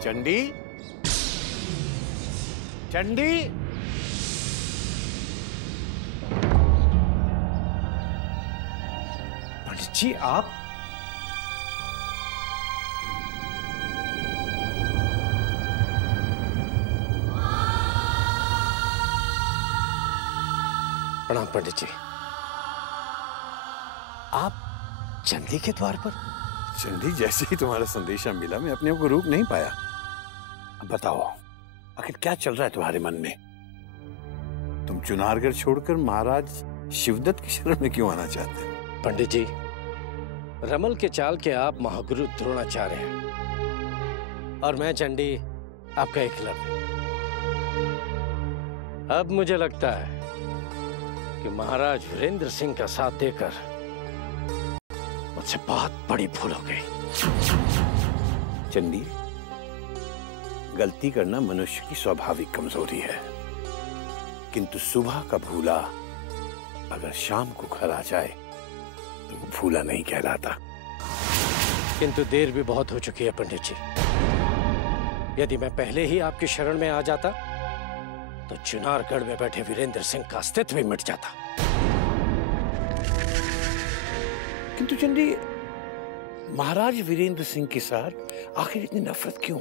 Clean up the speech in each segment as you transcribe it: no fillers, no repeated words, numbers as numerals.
चंडी, चंडी, पंडित जी आप? प्रणाम पंडित जी। आप चंडी के द्वार पर? चंडी, जैसे ही तुम्हारा संदेशा मिला मैं अपने आप को रोक नहीं पाया। अब बताओ, आखिर क्या चल रहा है तुम्हारे मन में? तुम चुनारगढ़ छोड़कर महाराज शिवदत्त की शरण में क्यों आना चाहते हो? पंडित जी, रमल के चाल के आप महागुरु द्रोणाचार्य हैं और मैं चंडी आपका एकलव्य। अब मुझे लगता है कि महाराज वीरेंद्र सिंह का साथ देकर मुझसे बहुत बड़ी भूल हो गई। चंडी, गलती करना मनुष्य की स्वाभाविक कमजोरी है, किंतु सुबह का भूला अगर शाम को घर आ जाए तो वो भूला नहीं कहलाता। किंतु देर भी बहुत हो चुकी है पंडित जी। यदि मैं पहले ही आपकी शरण में आ जाता तो चुनारगढ़ में बैठे वीरेंद्र सिंह का अस्तित्व भी मिट जाता। किंतु चंडी, महाराज वीरेंद्र सिंह के साथ आखिर इतनी नफरत क्यों?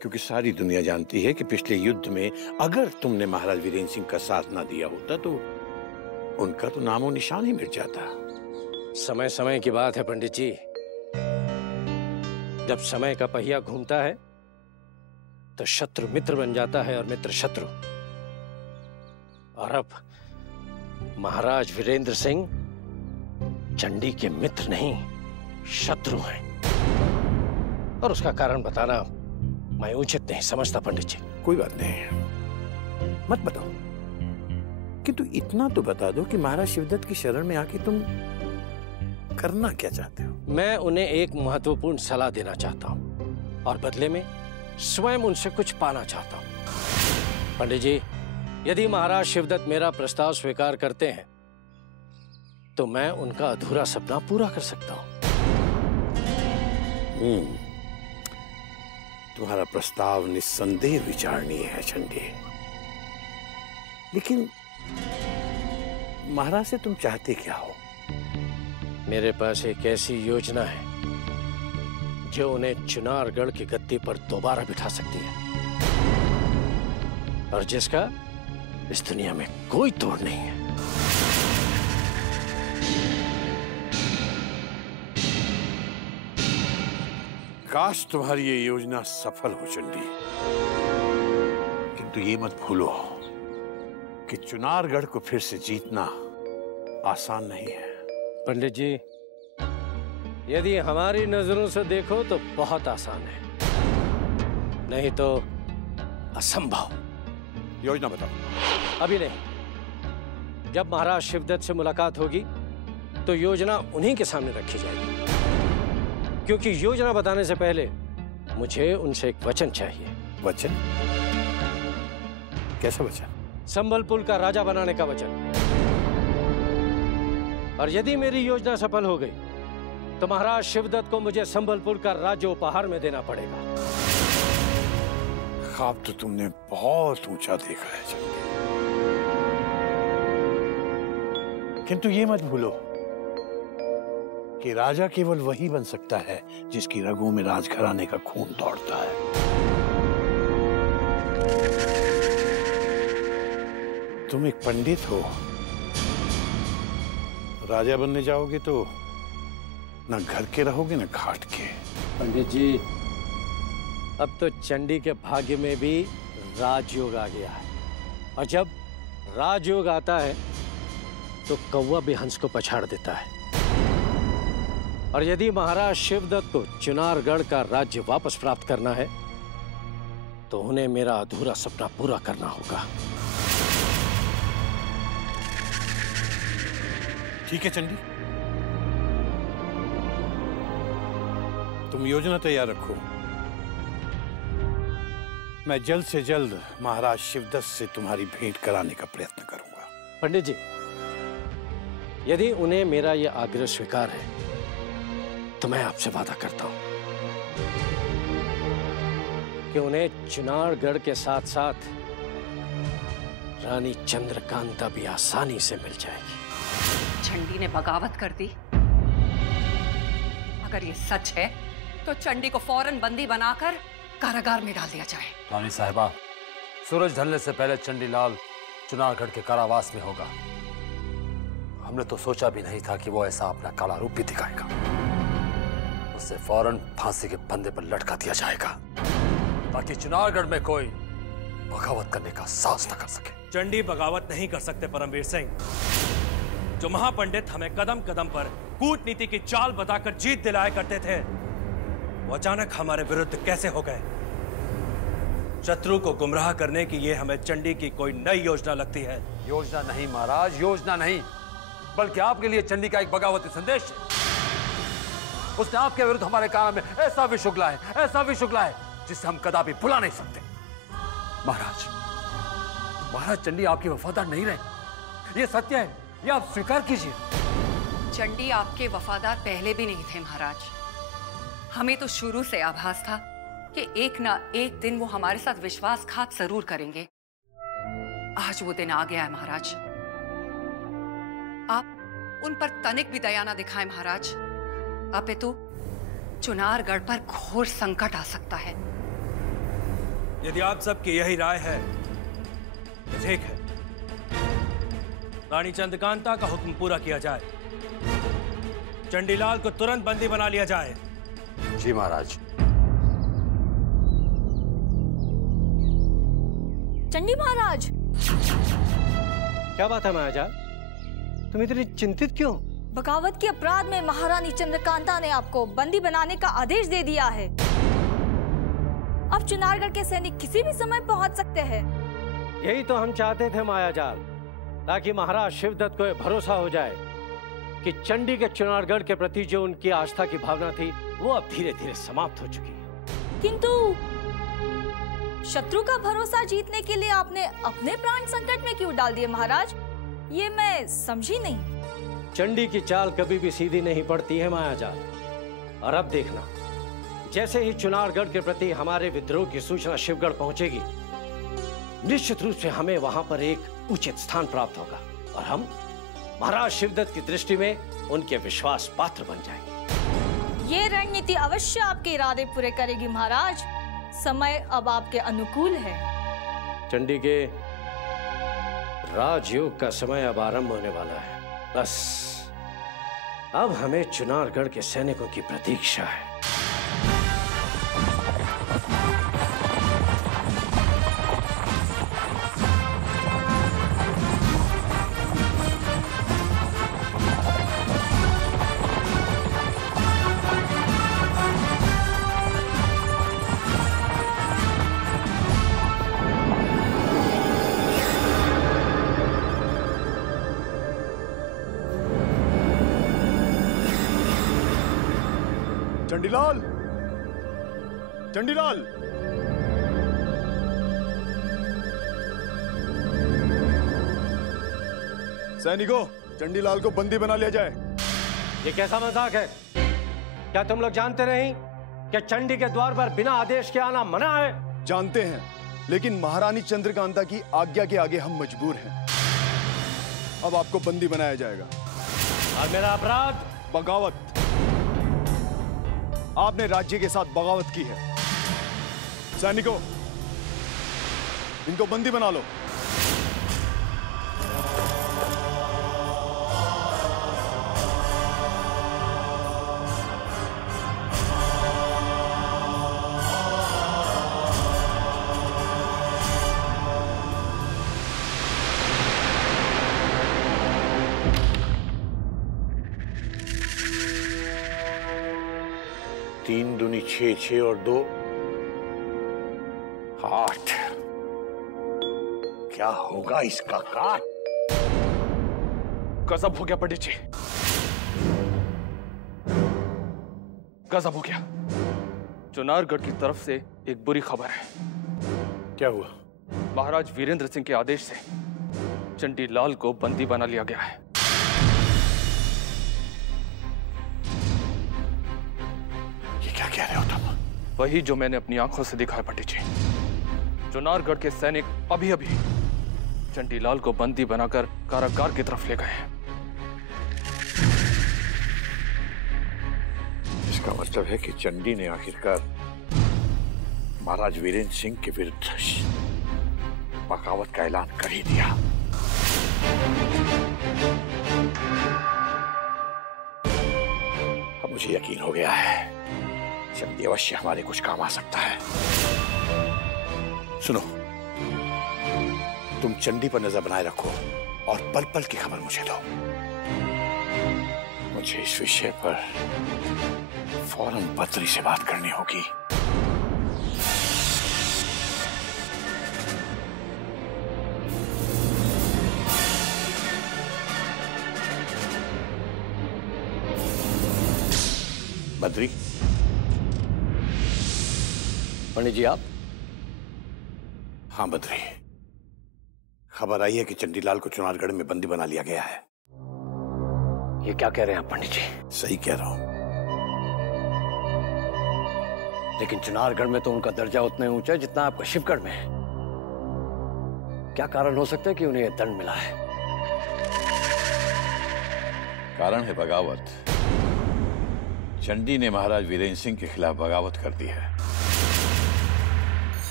क्योंकि सारी दुनिया जानती है कि पिछले युद्ध में अगर तुमने महाराज वीरेंद्र सिंह का साथ ना दिया होता तो उनका तो नामो निशान ही मिट जाता। समय समय की बात है पंडित जी। जब समय का पहिया घूमता है तो शत्रु मित्र बन जाता है और मित्र शत्रु। और अब महाराज वीरेंद्र सिंह चंडी के मित्र नहीं, शत्रु हैं। और उसका कारण बताना मैं उचित नहीं समझता पंडित जी। कोई बात नहीं, मत बताओ, किंतु इतना तो बता दो कि महाराज शिवदत्त की शरण में आके तुम करना क्या चाहते हो? मैं उन्हें एक महत्वपूर्ण सलाह देना चाहता हूं और बदले में स्वयं उनसे कुछ पाना चाहता हूं। पंडित जी, यदि महाराज शिवदत्त मेरा प्रस्ताव स्वीकार करते हैं तो मैं उनका अधूरा सपना पूरा कर सकता हूं। तुम्हारा प्रस्ताव निस्संदेह विचारणीय है चंडी, लेकिन महाराज से तुम चाहते क्या हो? मेरे पास एक ऐसी योजना है जो उन्हें चुनारगढ़ की गद्दी पर दोबारा बिठा सकती है और जिसका इस दुनिया में कोई तोड़ नहीं है। काश तुम्हारी ये योजना सफल हो चंडी, किंतु ये मत भूलो कि चुनारगढ़ को फिर से जीतना आसान नहीं है। पंडित जी, यदि हमारी नजरों से देखो तो बहुत आसान है, नहीं तो असंभव। योजना बताओ। अभी नहीं, जब महाराज शिवदत्त से मुलाकात होगी तो योजना उन्हीं के सामने रखी जाएगी, क्योंकि योजना बताने से पहले मुझे उनसे एक वचन चाहिए। वचन? कैसा वचन? संबलपुर का राजा बनाने का वचन। और यदि मेरी योजना सफल हो गई तो महाराज शिवदत्त को मुझे संबलपुर का राज्य उपहार में देना पड़ेगा। ख्वाब तो तुमने बहुत ऊंचा देखा है चंडी, किंतु ये मत भूलो कि राजा केवल वही बन सकता है जिसकी रगों में राजघराने का खून दौड़ता है। तुम एक पंडित हो, राजा बनने जाओगे तो ना घर के रहोगे ना घाट के। पंडित जी, अब तो चंडी के भाग्य में भी राजयोग आ गया है, और जब राजयोग आता है तो कौवा भी हंस को पछाड़ देता है। और यदि महाराज शिवदत्त को चुनारगढ़ का राज्य वापस प्राप्त करना है तो उन्हें मेरा अधूरा सपना पूरा करना होगा। ठीक है चंडी, तुम योजना तैयार रखो। मैं जल्द से जल्द महाराज शिवदत्त से तुम्हारी भेंट कराने का प्रयत्न करूंगा। पंडित जी, यदि उन्हें मेरा यह आग्रह स्वीकार है तो मैं आपसे वादा करता हूं कि उन्हें चुनारगढ़ के साथ साथ रानी चंद्रकांता भी आसानी से मिल जाएगी। चंडी ने बगावत कर दी। अगर ये सच है तो चंडी को फौरन बंदी बनाकर कारागार में डाल दिया जाए। रानी साहिबा, सूरज ढलने से पहले चंडीलाल चुनारगढ़ के कारावास में होगा। हमने तो सोचा भी नहीं था कि वो ऐसा अपना काला रूप भी दिखाएगा। उसे फौरन फांसी के फंदे पर लटका दिया जाएगा ताकि चुनारगढ़ में कोई बगावत करने का साहस न कर सके। चंडी बगावत नहीं कर सकते परमवीर सिंह। जो महापंडित हमें कदम कदम पर कूटनीति की चाल बताकर जीत दिलाया करते थे, वो अचानक हमारे विरुद्ध कैसे हो गए? शत्रु को गुमराह करने की ये हमें चंडी की कोई नई योजना लगती है। योजना नहीं महाराज, योजना नहीं, बल्कि आपके लिए चंडी का एक बगावती संदेश है। उसने आपके विरुद्ध हमारे कान में ऐसा विष उगला है, ऐसा विष उगला है जिसे हम कदापि भुला नहीं सकते। महाराज चंडी आपकी वफादार नहीं रहे, ये सत्य है, ये आप स्वीकार कीजिए। चंडी आपके वफादार पहले भी नहीं थे महाराज। हमें तो शुरू से आभास था कि एक ना एक दिन वो हमारे साथ विश्वासघात जरूर करेंगे। आज वो दिन आ गया है महाराज। आप उन पर तनिक भी दया ना दिखाएं महाराज, अपितु चुनारगढ़ पर घोर संकट आ सकता है। यदि आप सबकी यही राय है तो ठीक है, रानी चंद्रकांता का हुक्म पूरा किया जाए। चंडीलाल को तुरंत बंदी बना लिया जाए। जी महाराज। चंडी महाराज, क्या बात है महाराजा, तुम इतनी चिंतित क्यों? बगावत के अपराध में महारानी चंद्रकांता ने आपको बंदी बनाने का आदेश दे दिया है। अब चुनारगढ़ के सैनिक किसी भी समय पहुंच सकते हैं। यही तो हम चाहते थे मायाजाल, ताकि महाराज शिवदत्त को यह भरोसा हो जाए कि चंडी के चुनारगढ़ के प्रति जो उनकी आस्था की भावना थी वो अब धीरे धीरे समाप्त हो चुकी है। किंतु शत्रु का भरोसा जीतने के लिए आपने अपने प्राण संकट में क्यों डाल दिए महाराज? ये मैं समझी नहीं। चंडी की चाल कभी भी सीधी नहीं पड़ती है मायाजाल। और अब देखना, जैसे ही चुनारगढ़ के प्रति हमारे विद्रोह की सूचना शिवगढ़ पहुंचेगी, निश्चित रूप से हमें वहां पर एक उचित स्थान प्राप्त होगा और हम महाराज शिवदत्त की दृष्टि में उनके विश्वास पात्र बन जाएंगे। ये रणनीति अवश्य आपके इरादे पूरे करेगी महाराज। समय अब आपके अनुकूल है। चंडी के राजयोग का समय अब आरंभ होने वाला है। बस अब हमें चुनारगढ़ के सैनिकों की प्रतीक्षा है। चंडीलाल, चंडीलाल, सैनिकों, चंडीलाल को बंदी बना लिया जाए। ये कैसा मजाक है? क्या तुम लोग जानते नहीं कि चंडी के द्वार पर बिना आदेश के आना मना है? जानते हैं, लेकिन महारानी चंद्रकांता की आज्ञा के आगे हम मजबूर हैं। अब आपको बंदी बनाया जाएगा। और मेरा अपराध? बगावत। आपने राज्य के साथ बगावत की है। सैनिकों, इनको बंदी बना लो। तीन दूनी 6, 6 और 2 8। क्या होगा इसका काट? गजब हो गया पंडित जी, गजब हो गया। चुनारगढ़ की तरफ से एक बुरी खबर है। क्या हुआ? महाराज वीरेंद्र सिंह के आदेश से चंडीलाल को बंदी बना लिया गया है। ये क्या कह रहे हो तुम? वही जो मैंने अपनी आंखों से देखा है पंडित जी। चुनारगढ़ के सैनिक अभी अभी चंडीलाल को बंदी बनाकर कारागार की तरफ ले गए हैं। इसका मतलब है कि चंडी ने आखिरकार महाराज वीरेंद्र सिंह के विरुद्ध बगावत का ऐलान कर ही दिया। अब मुझे यकीन हो गया है चंडी अवश्य हमारे कुछ काम आ सकता है। सुनो, तुम चंडी पर नजर बनाए रखो और पल पल की खबर मुझे दो। मुझे इस विषय पर फौरन बद्री से बात करनी होगी। बद्री। पंडित जी आप? हाँ बद्री, खबर आई है कि चंडीलाल को चुनारगढ़ में बंदी बना लिया गया है। ये क्या कह रहे हैं पंडित जी? सही कह रहा हूं। लेकिन चुनारगढ़ में तो उनका दर्जा उतना ही ऊंचा है जितना आपका शिवगढ़ में है। क्या कारण हो सकता है कि उन्हें यह दंड मिला है? कारण है बगावत। चंडी ने महाराज वीरेंद्र सिंह के खिलाफ बगावत कर दी है।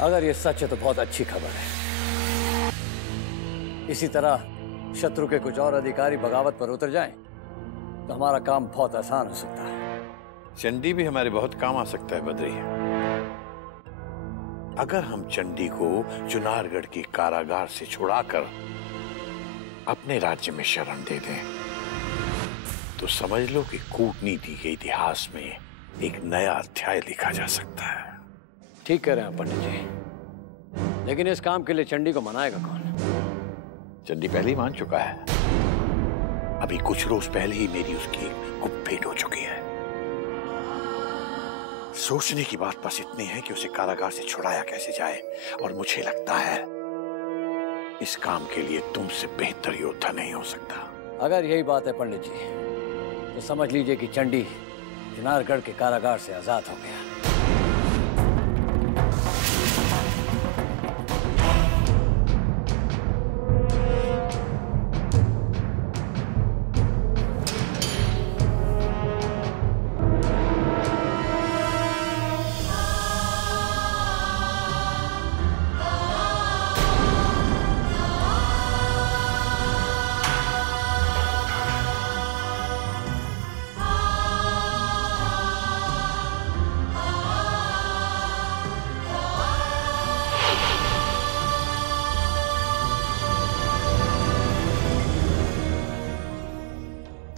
अगर ये सच है तो बहुत अच्छी खबर है। इसी तरह शत्रु के कुछ और अधिकारी बगावत पर उतर जाएं तो हमारा काम बहुत आसान हो सकता है। चंडी भी हमारे बहुत काम आ सकता है बद्री। अगर हम चंडी को चुनारगढ़ की कारागार से छुड़ाकर अपने राज्य में शरण दे दें तो समझ लो कि कूटनीति के इतिहास में एक नया अध्याय लिखा जा सकता है। ठीक कह रहे हैं पंडित जी, लेकिन इस काम के लिए चंडी को मनाएगा कौन? चंडी पहले ही मान चुका है। अभी कुछ रोज पहले ही मेरी उसकी गुप्त भेंट हो चुकी है। सोचने की बात बस इतनी है कि उसे कारागार से छुड़ाया कैसे जाए, और मुझे लगता है इस काम के लिए तुमसे बेहतर योद्धा नहीं हो सकता। अगर यही बात है पंडित जी तो समझ लीजिए कि चंडी चुनारगढ़ के कारागार से आजाद हो गया।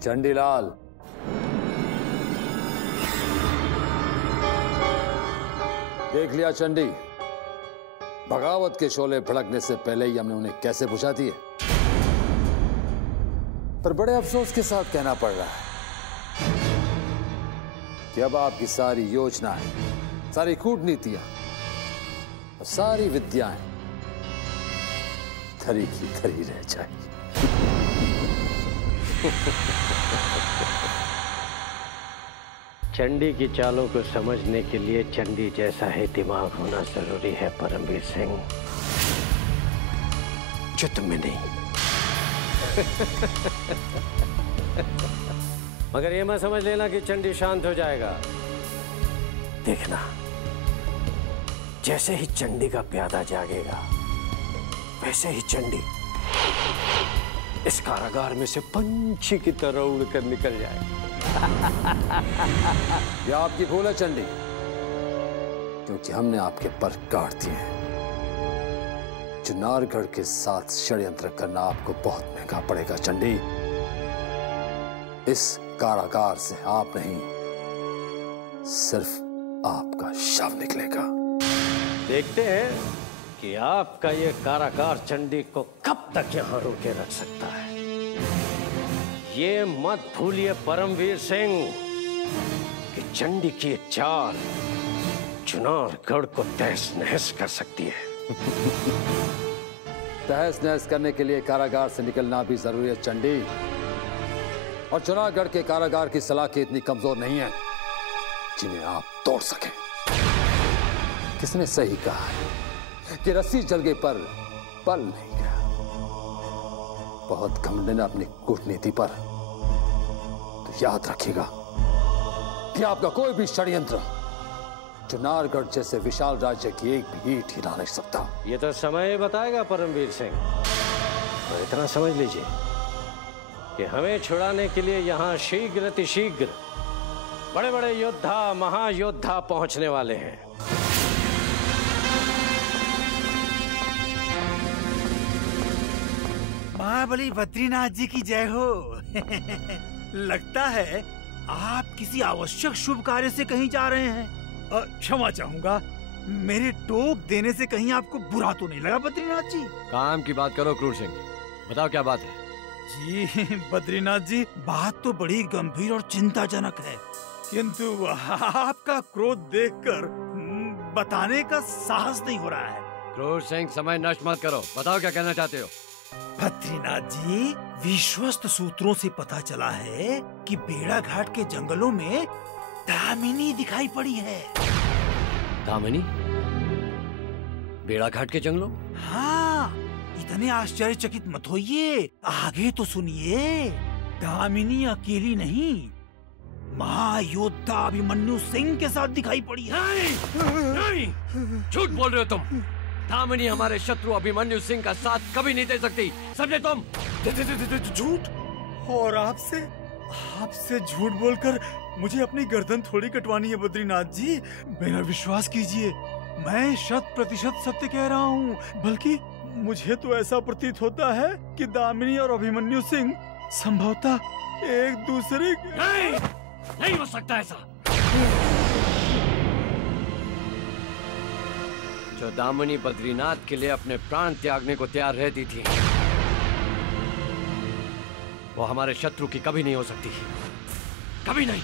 चंडीलाल, देख लिया चंडी, बगावत के शोले भड़कने से पहले ही हमने उन्हें कैसे बुझा दिए। पर बड़े अफसोस के साथ कहना पड़ रहा है कि अब आपकी सारी योजनाएं, सारी कूटनीतियां और सारी विद्याएं धरी की धरी रह जाएगी। चंडी की चालों को समझने के लिए चंडी जैसा ही दिमाग होना जरूरी है परमवीर सिंह, जो तुम में नहीं। मगर ये मत समझ लेना कि चंडी शांत हो जाएगा। देखना, जैसे ही चंडी का प्यादा जागेगा वैसे ही चंडी इस कारागार में से पंछी की तरह उड़कर निकल जाएगा। यह आपकी भूल है चंडी, क्योंकि हमने आपके पर काट दिए हैं। चुनारगढ़ के साथ षड्यंत्र करना आपको बहुत महंगा पड़ेगा चंडी। इस कारागार से आप नहीं, सिर्फ आपका शव निकलेगा। देखते हैं कि आपका ये कारागार चंडी को कब तक यहां रोके रख सकता है। ये मत भूलिए परमवीर सिंह कि चंडी की ये चाल चुनारगढ़ को तहस नहस कर सकती है। तहस नहस करने के लिए कारागार से निकलना भी जरूरी है चंडी, और चुनारगढ़ के कारागार की सलाखें इतनी कमजोर नहीं है जिन्हें आप तोड़ सकें। किसने सही कहा है कि रस्सी जल गई पर पल नहीं गया। बहुत घमंड है अपनी कूटनीति पर, तो याद रखिएगा कि आपका कोई भी षड्यंत्र चुनारगढ़ जैसे विशाल राज्य की एक भी ईंट हिला नहीं सकता। ये तो समय बताएगा परमवीर सिंह, और इतना समझ लीजिए कि हमें छुड़ाने के लिए यहाँ शीघ्र अतिशीघ्र बड़े बड़े योद्धा, महायोद्धा पहुंचने वाले हैं। महाबली बद्रीनाथ जी की जय हो। लगता है आप किसी आवश्यक शुभ कार्य से कहीं जा रहे हैं। क्षमा चाहूंगा, मेरे टोक देने से कहीं आपको बुरा तो नहीं लगा बद्रीनाथ जी? काम की बात करो क्रूर सिंह, बताओ क्या बात है? जी बद्रीनाथ जी, बात तो बड़ी गंभीर और चिंताजनक है, किंतु आपका क्रोध देखकर बताने का साहस नहीं हो रहा है। क्रूर सिंह, समय नष्ट मत करो, बताओ क्या कहना चाहते हो? बद्रीनाथ जी, विश्वस्त सूत्रों से पता चला है कि बेड़ा घाट के जंगलों में दामिनी दिखाई पड़ी है। दामिनी? बेड़ा घाट के जंगलों? हाँ, इतने आश्चर्यचकित मत होइए, आगे तो सुनिए। दामिनी अकेली नहीं, महायोद्धा अभिमन्यु सिंह के साथ दिखाई पड़ी है। नहीं, झूठ बोल रहे हो तुम। दामिनी हमारे शत्रु अभिमन्यु सिंह का साथ कभी नहीं दे सकती, समझे तुम? झूठ? और आपसे झूठ बोलकर मुझे अपनी गर्दन थोड़ी कटवानी है बद्रीनाथ जी। मेरा विश्वास कीजिए, मैं 100% सत्य कह रहा हूँ। बल्कि मुझे तो ऐसा प्रतीत होता है कि दामिनी और अभिमन्यु सिंह संभवतः एक दूसरे नहीं हो सकता ऐसा। जो दामिनी बद्रीनाथ के लिए अपने प्राण त्यागने को तैयार रहती थी, वो हमारे शत्रु की कभी नहीं हो सकती, कभी नहीं।